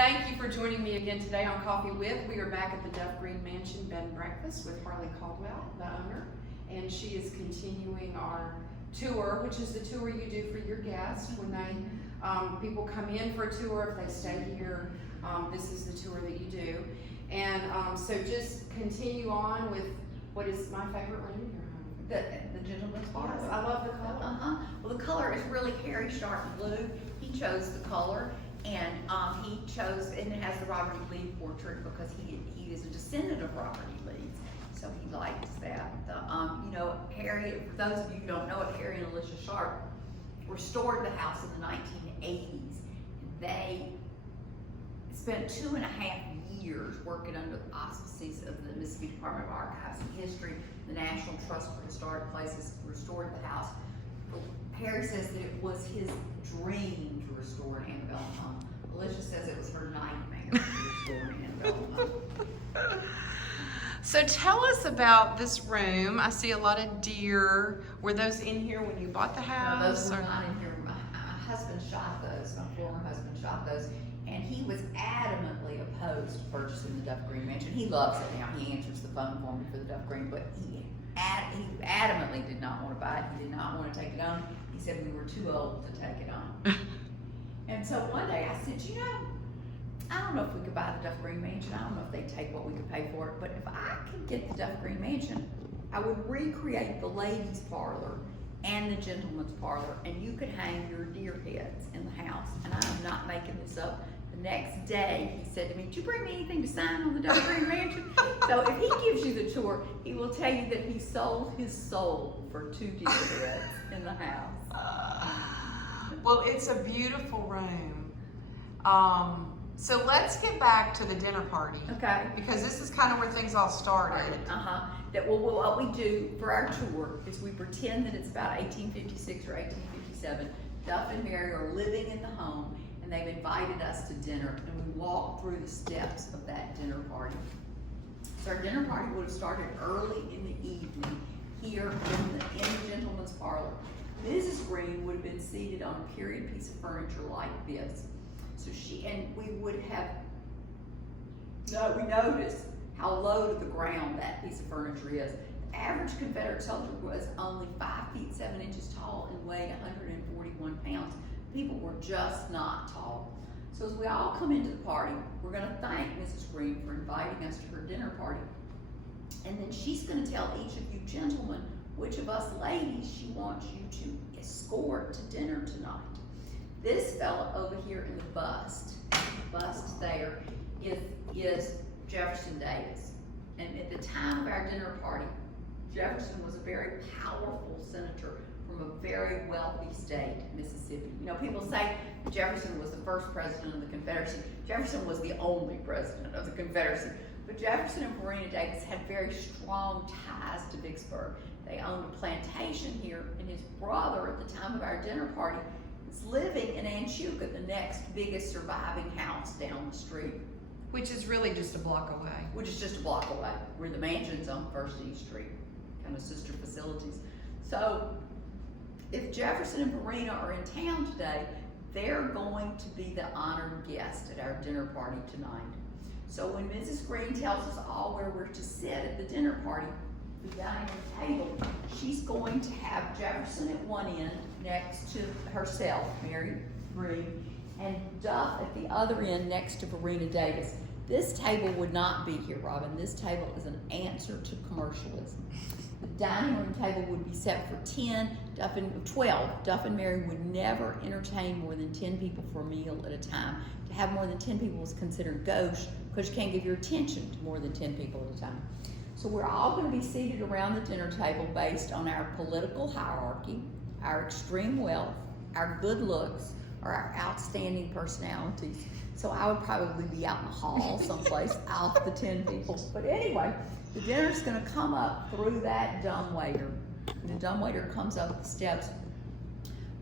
thank you for joining me again today on Coffee With. We are back at the Duff Green Mansion Bed and Breakfast with Harley Caldwell, the owner, and she is continuing our tour, which is the tour you do for your guests when they people come in for a tour. If they stay here, this is the tour that you do. And so just continue on with what is my favorite room in your home. The gentleman's parlor. Yes, I love the color. Well, the color is really Harry Sharp blue. He chose the color, and he chose, and it has the Robert E. Lee portrait because he is a descendant of Robert E. Lee, so he likes that. You know, Harry, for those of you who don't know it, Harry and Alicia Sharp restored the house in the 1980s. They spent 2.5 years working under the auspices of the Mississippi Department of Archives and History, the National Trust for Historic Places, restored the house. Harry says that it was his dream to restore an antebellum home. Alicia says it was her nightmare to restore an antebellum home. So tell us about this room. I see a lot of deer. Were those in here when you bought the house? No, those were not in here. My husband shot those. My former husband shot those. And he was adamantly opposed to purchasing the Duff Green Mansion. He loves it now. He answers the phone for me for the Duff Green, but he adamantly did not want to buy it. He did not want to take it on. He said we were too old to take it on. And so one day I said, you know, I don't know if we could buy the Duff Green Mansion. I don't know if they'd take what we could pay for it, but if I could get the Duff Green Mansion, I would recreate the ladies' parlor and the gentleman's parlor, and you could hang your deer heads in the house. And I am not making this up. The next day, he said to me, did you bring me anything to sign on the Duff Green Mansion? So if he gives you the tour, he will tell you that he sold his soul for 2 deer heads in the house. Well, it's a beautiful room. So let's get back to the dinner party. Okay. Because this is kind of where things all started. What we do for our tour is we pretend that it's about 1856 or 1857. Duff and Mary are living in the home, and they've invited us to dinner, and we walk through the steps of that dinner party. So our dinner party would have started early in the evening here in the gentleman's parlor. Mrs. Green would have been seated on a period piece of furniture like this. So we would have, we noticed how low to the ground that piece of furniture is. The average Confederate soldier was only 5 feet 7 inches tall and weighed 141 pounds. People were just not tall. So as we all come into the party, we're going to thank Mrs. Green for inviting us to her dinner party. And then she's going to tell each of you gentlemen which of us ladies she wants you to escort to dinner tonight. This fella over here in the bust there is Jefferson Davis. And at the time of our dinner party, Jefferson was a very powerful senator from a very wealthy state, Mississippi. You know, people say Jefferson was the first president of the Confederacy. Jefferson was the only president of the Confederacy. But Jefferson and Marina Davis had very strong ties to Vicksburg. They owned a plantation here, and his brother at the time of our dinner party was living in Anchuca, the next biggest surviving house down the street. Which is really just a block away. Which is just a block away, where the mansion's on First East Street, kind of sister facilities. So if Jefferson and Marina are in town today, they're going to be the honored guest at our dinner party tonight. So when Mrs. Green tells us all where we're to sit at the dinner party, the dining room table, she's going to have Jefferson at one end next to herself, Mary Green, and Duff at the other end next to Verena Davis. This table would not be here, Robin. This table is an answer to commercialism. The dining room table would be set for 12. Duff and Mary would never entertain more than 10 people for a meal at a time. To have more than 10 people is considered gauche because you can't give your attention to more than 10 people at a time. So we're all going to be seated around the dinner table based on our political hierarchy, our extreme wealth, our good looks, or our outstanding personalities. So I would probably be out in the hall someplace off the 10 people. But anyway, the dinner's going to come up through that dumbwaiter. The dumbwaiter comes up the steps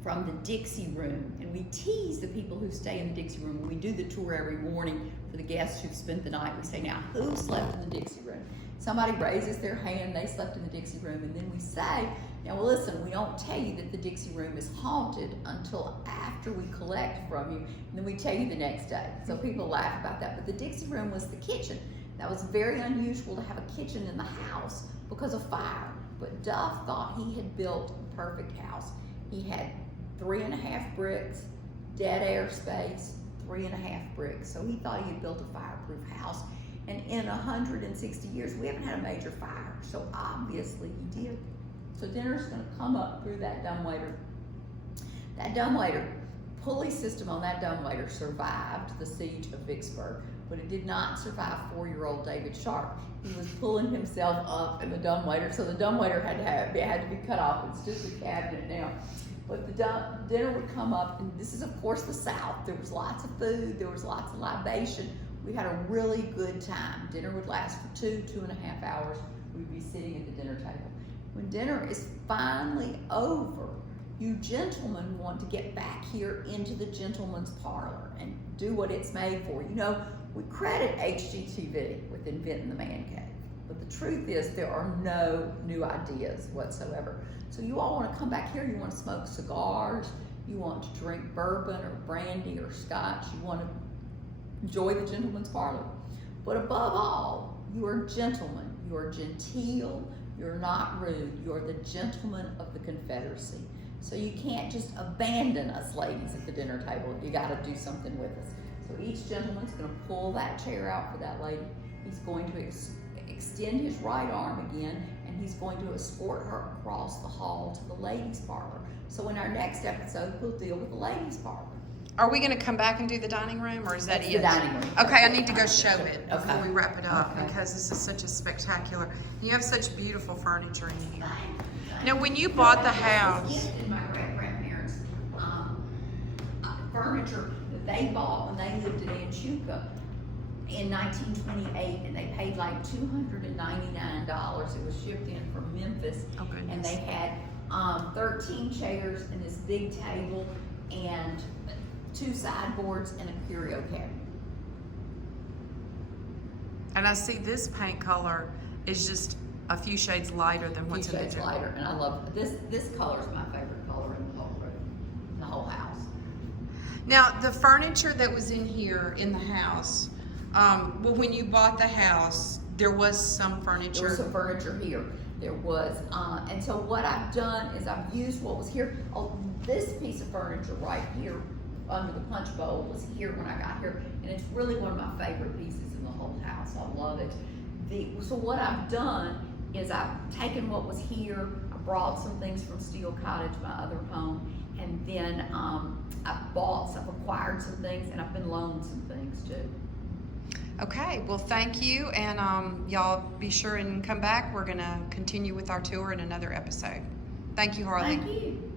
from the Dixie room. And we tease the people who stay in the Dixie room. When we do the tour every morning for the guests who've spent the night, we say, now, who slept in the Dixie room? Somebody raises their hand, they slept in the Dixie room, and then we say Now, well, listen, we don't tell you that the Dixie room is haunted until after we collect from you, and then we tell you the next day. So people laugh about that. But the Dixie room was the kitchen. That was very unusual to have a kitchen in the house because of fire. But Duff thought he had built a perfect house. He had 3.5 bricks, dead air space, 3.5 bricks. So he thought he had built a fireproof house. And in 160 years, we haven't had a major fire. So obviously he did. So dinner's gonna come up through that dumbwaiter. That dumbwaiter, pulley system on that dumbwaiter survived the siege of Vicksburg, but it did not survive 4-year-old David Sharp. He was pulling himself up in the dumbwaiter, so the dumbwaiter had to be cut off. It's just a cabinet now. But the dinner would come up, and this is of course the South. There was lots of food, there was lots of libation. We had a really good time. Dinner would last for 2.5 hours. We'd be sitting at the dinner table. When dinner is finally over, you gentlemen want to get back here into the gentleman's parlor and do what it's made for. You know, we credit HGTV with inventing the man cave, but the truth is there are no new ideas whatsoever. So you all want to come back here, you want to smoke cigars, you want to drink bourbon or brandy or scotch, you want to enjoy the gentleman's parlor. But above all, you are gentlemen, you are genteel, you're not rude, you're the gentlemen of the Confederacy. So you can't just abandon us ladies at the dinner table. You gotta do something with us. So each gentleman's gonna pull that chair out for that lady. He's going to extend his right arm again, and he's going to escort her across the hall to the ladies' parlor. So in our next episode, we'll deal with the ladies' parlor. Are we gonna come back and do the dining room, or is that That's it? the dining room. Okay, I need to go show it before Okay. we wrap it up, Okay. because this is such a spectacular, you have such beautiful furniture in here. Now, when you bought the house, Gifted my great-grandparents furniture that they bought when they lived in Anchuca in 1928, and they paid like $299. It was shipped in from Memphis, oh goodness. and they had 13 chairs and this big table and 2 sideboards and a curio cabinet. And I see this paint color is just a few shades lighter than what's in the Shades general. lighter, and I love this. This color is my favorite color in the whole room, in the whole house. Now, the furniture that was in here in the house, well, when you bought the house, there was some furniture. There was some furniture here. There was, and so what I've done is I've used what was here. Oh, this piece of furniture right here under the punch bowl was here when I got here, and it's really one of my favorite pieces in the whole house. I love it. So what I've done is I've taken what was here, I brought some things from Steel Cottage, my other home, and then I've acquired some things, and I've been loaned some things too. Okay, well, thank you, and y'all be sure and come back. We're gonna continue with our tour in another episode. Thank you, Harley. Thank you.